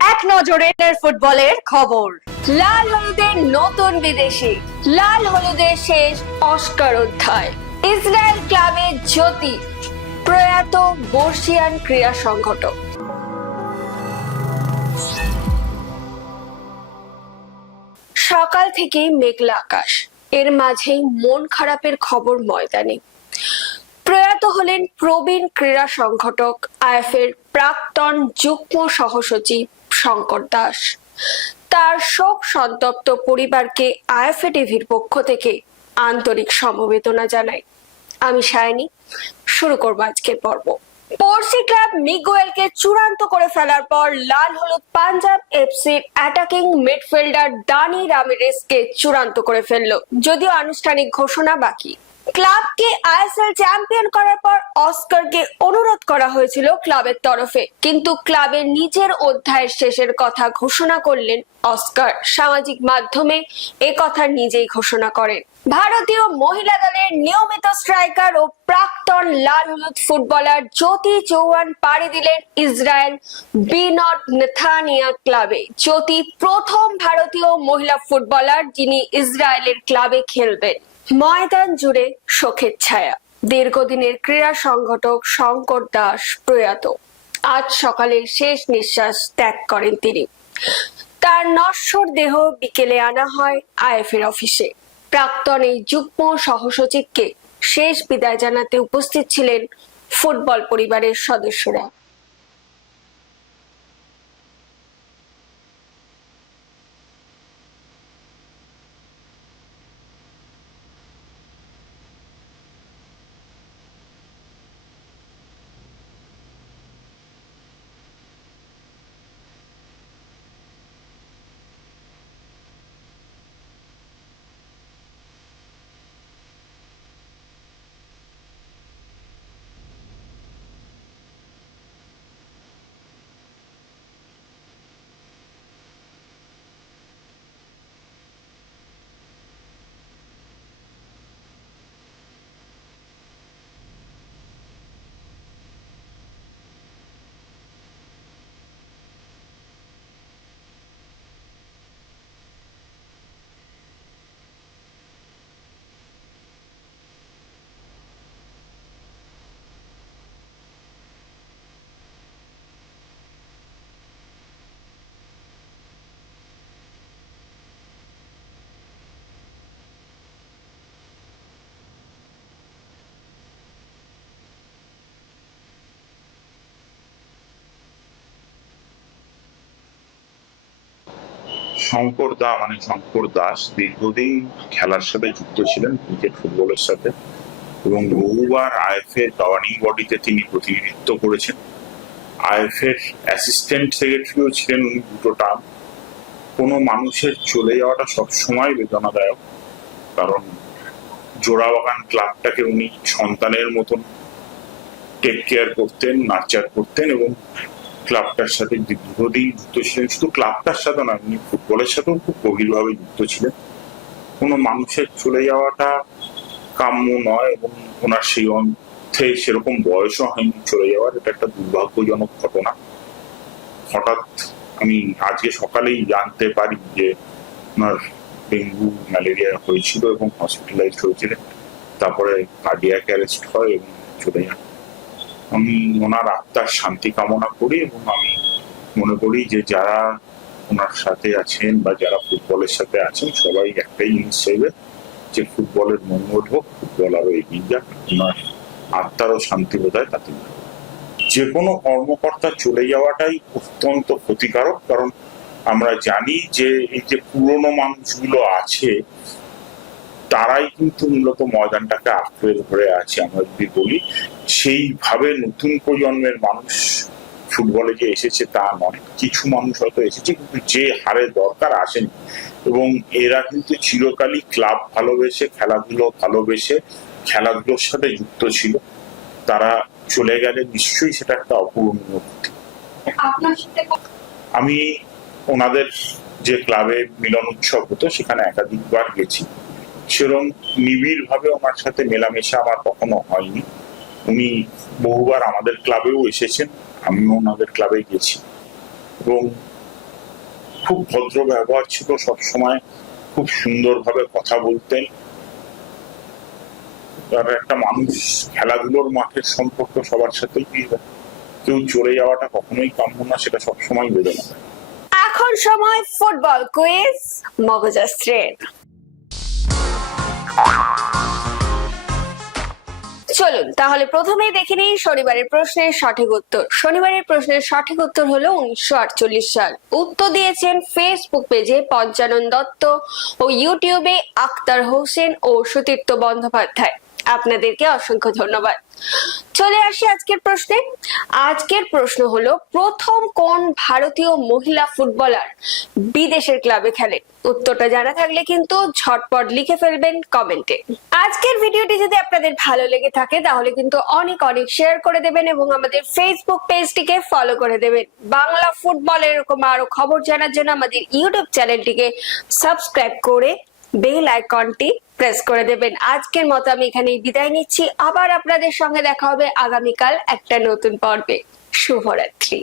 এক নজরে ফুটবলের খবর। লাল হলুদের নতুন বিদেশি, লাল হলুদের শেষ অস্কার অধ্যায়। ইসরায়েল ক্লাবের জ্যোতি, প্রয়াত বর্ষিয়ান ক্রীড়া সংগঠক। সকাল থেকেই মেঘলা আকাশ, এর মাঝেই মন খারাপের খবর ময়দানে। প্রয়াত হলেন প্রবীণ ক্রীড়া সংগঠক আইএফের প্রাক্তন যুগ্ম সহসচিব শঙ্কর দাস। তার শোক সন্তপ্ত পরিবারকে আইএফএ টিভির পক্ষ থেকে আন্তরিক সমবেদনা জানাই। আমি সায়নী, শুরু করবো আজকের পর্ব। পড়শি ক্লাব মিগুয়েলকে চূড়ান্ত করে ফেলার পর লাল হলুদ পাঞ্জাব এফসির অ্যাটাকিং মিডফিল্ডার দানি রামিরেসকে চূড়ান্ত করে ফেললো, যদিও আনুষ্ঠানিক ঘোষণা বাকি। ক্লাবকে আইএসএল চ্যাম্পিয়ন করার পর অস্কারকে অনুরোধ করা হয়েছিল ক্লাবের তরফে, কিন্তু ক্লাবের নিজের অধ্যায়ের শেষের কথা ঘোষণা করলেন অস্কার। সামাজিক মাধ্যমে এ কথা নিজেই ঘোষণা করেন। ভারতীয় মহিলা দলের নিয়মিত স্ট্রাইকার ও প্রাক্তন লাল হলুদ ফুটবলার জ্যোতি চৌহান পাড়ি দিলেন ইসরায়েল বিনট নেথানিয়া ক্লাবে। জ্যোতি প্রথম ভারতীয় মহিলা ফুটবলার যিনি ইসরায়েলের ক্লাবে খেলবেন। ময়দান জুড়ে শোকের ছায়া। দীর্ঘদিনের ক্রীড়া সংগঠক শঙ্কর দাস প্রয়াত। আজ সকালে শেষ নিঃশ্বাস ত্যাগ করেন তিনি। তার নশ্বর দেহ বিকেলে আনা হয় আইএফএর অফিসে। প্রাক্তন এই যুগ্ম সহসচিবকে শেষ বিদায় জানাতে উপস্থিত ছিলেন ফুটবল পরিবারের সদস্যরা। শঙ্কর দা মানে শঙ্কর দাস দীর্ঘদিন খেলার সাথে যুক্ত ছিলেন, ক্রিকেট ফুটবলের সাথে, এবং বহুবার আইএফএ গভর্নিং বডিতে তিনি প্রতিনিধিত্ব করেছেন। আইএফএর অ্যাসিস্ট্যান্ট সেক্রেটারিও ছিলেন উনি দুটো টার্ম। কোনো মানুষের চলে যাওয়াটা সবসময় বেদনাদায়ক, কারণ জোড়াবাগান ক্লাবটাকে উনি সন্তানের মতন টেক কেয়ার করতেন, নার্চার করতেন এবং ক্লাবটার সাথে দীর্ঘদিন যুক্ত ছিলেন। শুধু ক্লাবটার সাথে নয়, উনি ফুটবলের সাথেও খুব গভীরভাবে যুক্ত ছিলেন। কোনো মানুষের চলে যাওয়াটা কাম্য নয় এবং ওনার সেই অর্থে সেরকম বয়সও হয়নি চলে যাওয়ার। এটা একটা দুর্ভাগ্যজনক ঘটনা। হঠাৎ আমি আজকে সকালেই জানতে পারি যে ওনার ডেঙ্গু ম্যালেরিয়া হয়েছিল এবং হসপিটালাইজড হয়েছিলেন, তারপরে কার্ডিয়াক অ্যারেস্ট হয় এবং চলে যান। আমি ওনার আত্মার শান্তি কামনা করি এবং আমি মনে করি যে যারা ওনার সাথে আছেন বা যারা ফুটবলের সাথে আছেন সবাই একটাই জিনিস চাইবে যে ফুটবলের মঙ্গল হোক, ফুটবল আরো এগিয়ে যাক, ওনার আত্মারও শান্তি বোধ হয় তাতে। যে কোনো কর্মকর্তা চলে যাওয়াটাই অত্যন্ত ক্ষতিকারক, কারণ আমরা জানি যে এই যে পুরনো মানুষগুলো আছে তারাই কিন্তু মূলত ময়দানটাকে আঁকড়ে ধরে আছে। আমরা যদি বলি সেইভাবে নতুন প্রজন্মের মানুষ ফুটবলে যে এসেছে তা নয়, কিছু মানুষ হয়তো এসেছে কিন্তু যে হারে দরকার আসেনি। এবং এরা কিন্তু চিরকালই ক্লাব ভালোবেসে, খেলাধুলো ভালোবেসে, খেলাধুলোর সাথে যুক্ত ছিল। তারা চলে গেলে নিশ্চয়ই সেটা একটা অপূরণীয় ক্ষতি। আমি ওনাদের যে ক্লাবে মিলন উৎসব হতো সেখানে একাধিকবার গেছি। সেরকম নিবিড় ভাবে ওনার সাথে মেলামেশা আমার কখনো হয়নি। উনি বহুবার আমাদের ক্লাবেও এসেছেন, আমিও ওনাদের ক্লাবে গেছি এবং খুব ভদ্র ব্যবহার ছিল, সবসময় খুব সুন্দরভাবে কথা বলতেন। আর একটা মানুষ খেলাধুলোর মাঠের সম্পর্ক সবার সাথেই কেউ চলে যাওয়াটা কখনোই কাম্য না, সেটা সবসময় বেদনা। এখন সময় ফুটবল কুইজ মগজাস্ত্রের। চলুন তাহলে প্রথমেই দেখে নিই শনিবারের প্রশ্নের সঠিক উত্তর। শনিবারের প্রশ্নের সঠিক উত্তর হলো 1948 সাল। উত্তর দিয়েছেন ফেসবুক পেজে পঞ্চানন দত্ত ও ইউটিউবে আক্তার হোসেন ও সুতীর্থ বন্দ্যোপাধ্যায়। আপনাদেরকে অসংখ্য ধন্যবাদ। চলে আসি আজকের প্রশ্নে। আজকের প্রশ্ন হলো, প্রথম কোন ভারতীয় মহিলা ফুটবলার বিদেশের ক্লাবে খেলে? উত্তরটা জানা থাকলে কিন্তু ঝটপট লিখে ফেলবেন কমেন্টে। আজকের ভিডিওটি যদি আপনাদের ভালো লেগে থাকে তাহলে কিন্তু অনেক অনেক শেয়ার করে দেবেন এবং আমাদের ফেসবুক পেজটিকে ফলো করে দেবেন। বাংলা ফুটবল এরকম আরো খবর জানার জন্য আমাদের ইউটিউব চ্যানেলটিকে সাবস্ক্রাইব করে বেল আইকনটি প্রেস করে দেবেন। আজকের মতো আমি এখানেই বিদায় নিচ্ছি। আবার আপনাদের সঙ্গে দেখা হবে আগামীকাল একটা নতুন পর্বে। শুভরাত্রি।